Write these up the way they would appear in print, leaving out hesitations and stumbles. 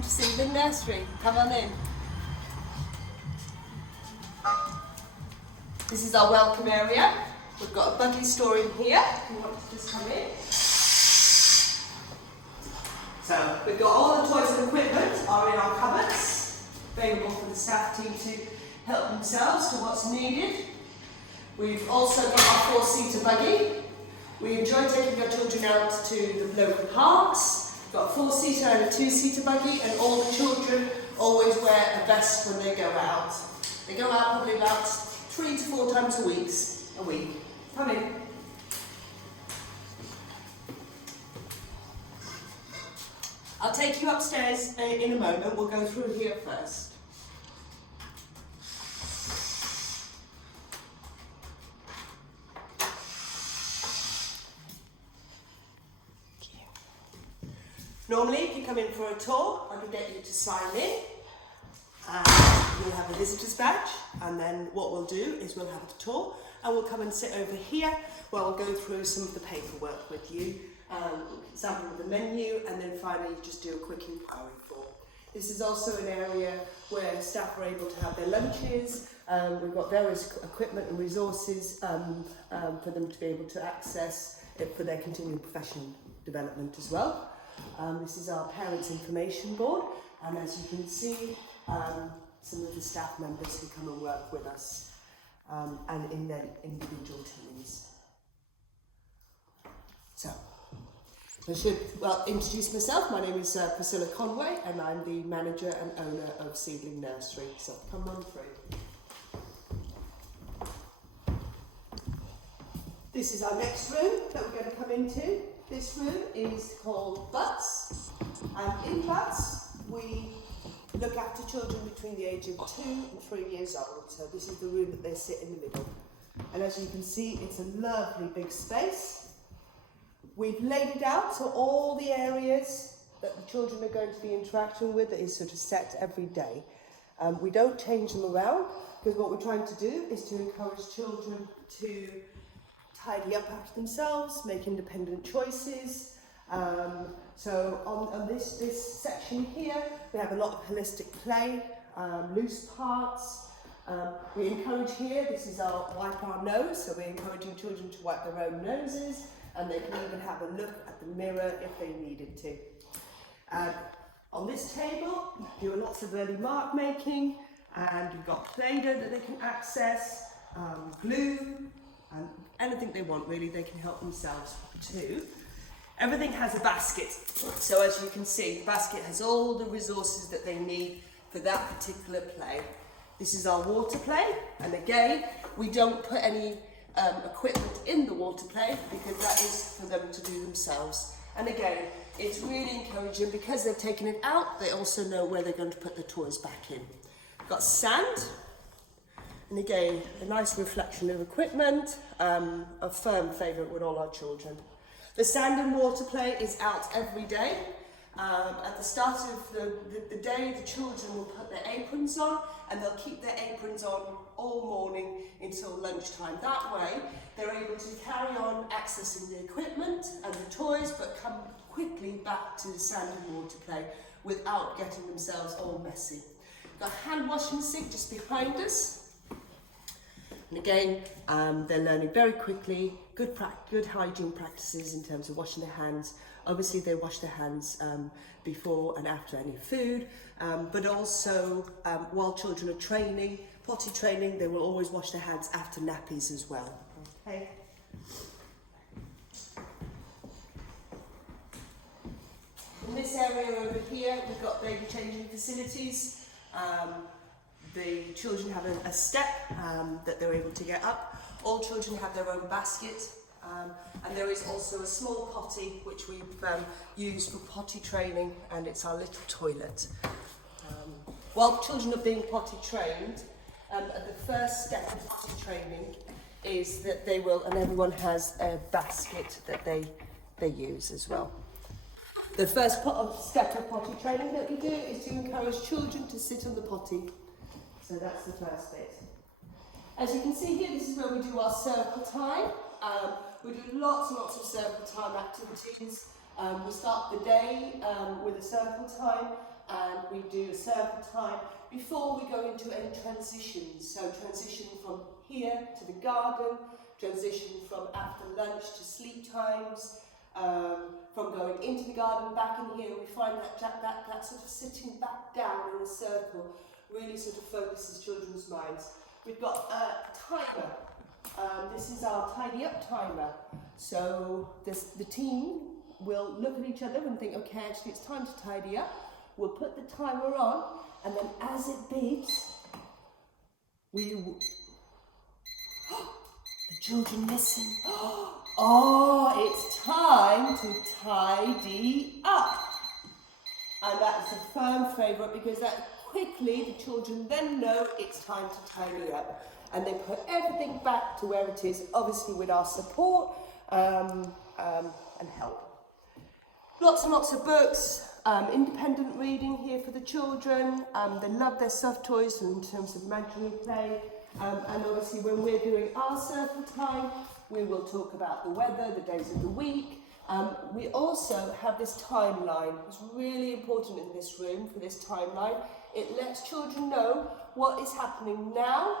welcome to Seedling Nursery. Come on in. This is our welcome area. We've got a buggy store in here, if you want to just come in. So we've got all the toys and equipment are in our cupboards, available for the staff team to help themselves to what's needed. We've also got our 4-seater buggy. We enjoy taking our children out to the local parks. We've got a 4-seater and a 2-seater buggy, and all the children always wear a vest when they go out. They go out probably about 3 to 4 times a week. Come in. I'll take you upstairs in a moment. We'll go through here first. Normally, if you come in for a tour, I can get you to sign in. And you'll have a visitor's badge, and then what we'll do is we'll have a tour, and we'll come and sit over here where we'll go through some of the paperwork with you, example of the menu, and then finally just do a quick inquiry form. This is also an area where staff are able to have their lunches. We've got various equipment and resources for them to be able to access it for their continuing professional development as well. This is our parents information board, and as you can see, some of the staff members who come and work with us and in their individual teams. So, I should introduce myself. My name is Priscilla Conway, and I'm the manager and owner of Seedling Nursery. So come on through. This is our next room that we're going to come into. This room is called Butts, and in Butts we look after children between the age of 2 and 3 years old. So this is the room that they sit in the middle. And as you can see, it's a lovely big space. We've laid it out so all the areas that the children are going to be interacting with is sort of set every day. We don't change them around, because what we're trying to do is to encourage children to tidy up after themselves, make independent choices. So on this section here, we have a lot of holistic play, loose parts. We encourage here, this is our wipe our nose, so we're encouraging children to wipe their own noses, and they can even have a look at the mirror if they needed to. On this table, there are lots of early mark making, and you've got Play-Doh that they can access, glue, and anything they want really, they can help themselves too. Everything has a basket, so as you can see, the basket has all the resources that they need for that particular play. This is our water play, and again, we don't put any equipment in the water play because that is for them to do themselves. And again, it's really encouraging because they've taken it out, they also know where they're going to put the toys back in. We've got sand, and again, a nice reflection of equipment, a firm favourite with all our children. The sand and water play is out every day. At the start of the day, the children will put their aprons on, and they'll keep their aprons on all morning until lunchtime. That way, they're able to carry on accessing the equipment and the toys, but come quickly back to the sand and water play without getting themselves all messy. We've got a hand washing sink just behind us. And again, they're learning very quickly, good hygiene practices in terms of washing their hands. Obviously, they wash their hands before and after any food, but also while children are training, potty training, they will always wash their hands after nappies as well. Okay. In this area over here, we've got baby changing facilities. The children have a step that they're able to get up. All children have their own basket, and there is also a small potty which we've used for potty training, and it's our little toilet. While children are being potty trained, the first step of potty training is that they will, and everyone has a basket that they use as well. The first step of potty training that we do is to encourage children to sit on the potty. So that's the first bit. As you can see here, this is where we do our circle time. We do lots and lots of circle time activities. We start the day with a circle time, and we do a circle time before we go into any transitions. So transition from here to the garden, transition from after lunch to sleep times, from going into the garden, back in here. We find that sort of sitting back down in a circle really sort of focuses children's minds. We've got a timer. This is our tidy up timer. So the team will look at each other and think, okay, actually it's time to tidy up. We'll put the timer on, and then as it beeps, the children listen. Oh, it's time to tidy up. And that is a firm favourite, because that quickly the children then know it's time to tidy up. And they put everything back to where it is, obviously with our support and help. Lots and lots of books, independent reading here for the children. They love their soft toys in terms of imaginary play. And obviously when we're doing our circle time, we will talk about the weather, the days of the week. We also have this timeline. It's really important in this room for this timeline. It lets children know what is happening now,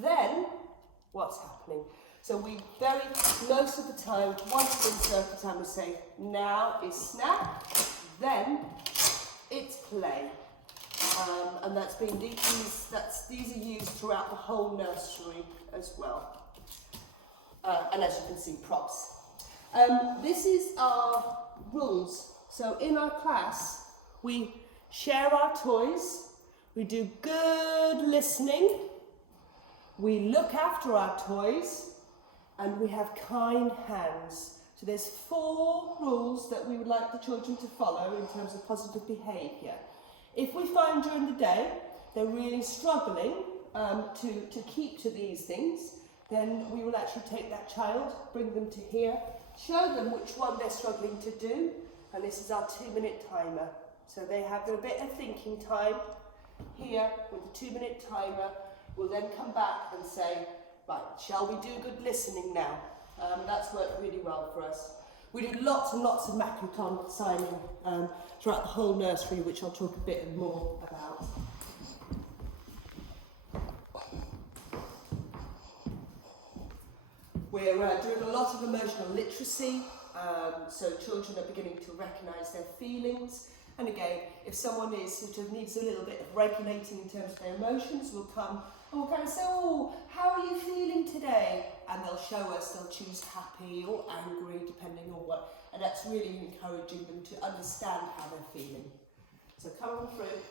then what's happening. So we most of the time, once in circle time, we say, now is snack, then it's play. And these are used throughout the whole nursery as well. And as you can see, props. This is our rules. So in our class, we share our toys, we do good listening, we look after our toys, and we have kind hands. So there's 4 rules that we would like the children to follow in terms of positive behaviour. If we find during the day they're really struggling to keep to these things, then we will actually take that child, bring them to here, show them which one they're struggling to do, and this is our 2-minute timer. So they have a bit of thinking time here with the 2-minute timer. We'll then come back and say, right, shall we do good listening now? That's worked really well for us. We do lots and lots of macroton signing throughout the whole nursery, which I'll talk a bit more about. We're doing a lot of emotional literacy, so children are beginning to recognise their feelings. And again, if someone needs a little bit of regulating in terms of their emotions, we'll come and we'll kind of say, oh, how are you feeling today? And they'll show us, they'll choose happy or angry, depending on what, and that's really encouraging them to understand how they're feeling. So come on through.